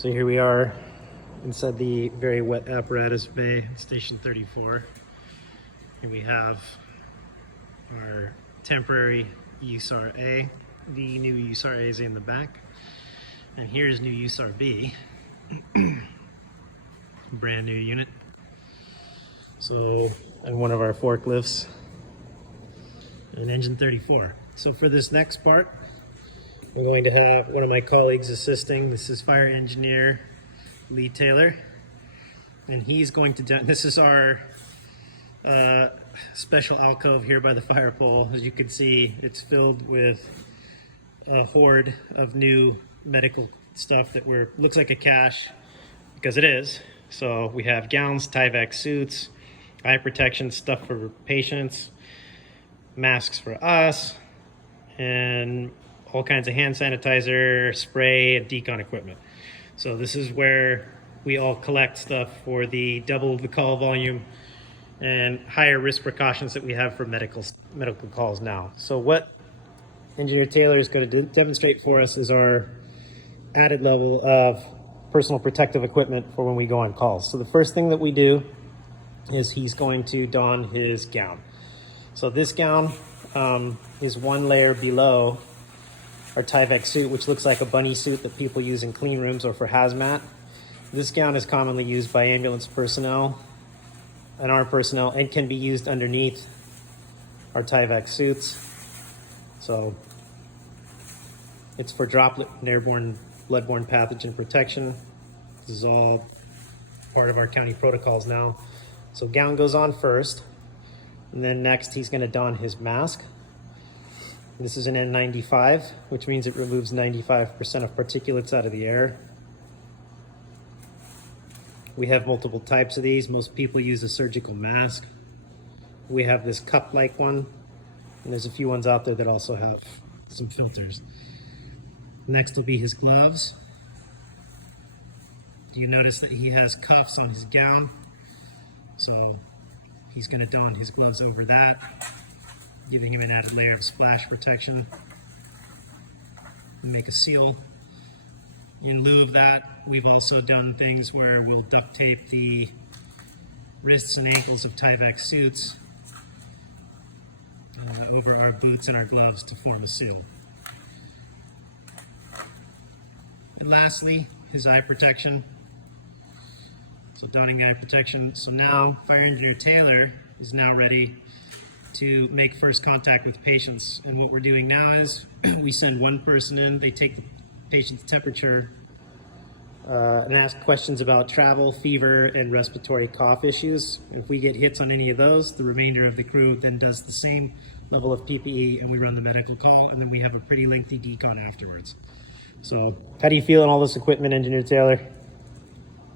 So here we are inside the very wet apparatus bay, station 34. Here we have our temporary USAR-A. The new USAR-A is in the back. And here's new USAR-B. Brand new unit. So, and one of our forklifts. And engine 34. So for this next part, I'm going to have one of my colleagues assisting. This is fire engineer Lee Taylor. And he's going to, this is our special alcove here by the fire pole. As you can see, it's filled with a horde of new medical stuff that looks like a cache, because it is. So we have gowns, Tyvek suits, eye protection stuff for patients, masks for us, and all kinds of hand sanitizer, spray, and decon equipment. So this is where we all collect stuff for the double the call volume and higher risk precautions that we have for medical calls now. So what Engineer Taylor is going to demonstrate for us is our added level of personal protective equipment for when we go on calls. So the first thing that we do is he's going to don his gown. So this gown is one layer below our Tyvek suit, which looks like a bunny suit that people use in clean rooms or for hazmat. This gown is commonly used by ambulance personnel and our personnel, and can be used underneath our Tyvek suits. So it's for droplet and airborne bloodborne pathogen protection. This is all part of our county protocols now. So gown goes on first, and then next he's going to don his mask. This is an N95, which means it removes 95% of particulates out of the air. We have multiple types of these. Most people use a surgical mask. We have this cup-like one, and there's a few ones out there that also have some filters. Next will be his gloves. You notice that he has cuffs on his gown, so he's going to don his gloves over that, giving him an added layer of splash protection. And make a seal. In lieu of that, we've also done things where we'll duct tape the wrists and ankles of Tyvek suits over our boots and our gloves to form a seal. And lastly, his eye protection. So donning eye protection. So now Fire Engineer Taylor is now ready to make first contact with patients. And what we're doing now is we send one person in, they take the patient's temperature and ask questions about travel, fever, and respiratory cough issues. If we get hits on any of those, the remainder of the crew then does the same level of PPE, and we run the medical call, and then we have a pretty lengthy decon afterwards. So how do you feel on all this equipment, Engineer Taylor?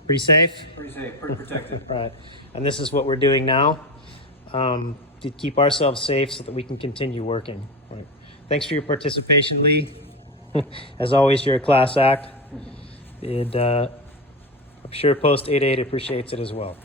Pretty safe? Pretty safe, pretty protected. Right. And this is what we're doing now to keep ourselves safe so that we can continue working. Right. Thanks for your participation, Lee. As always, you're a class act. And I'm sure Post 88 appreciates it as well.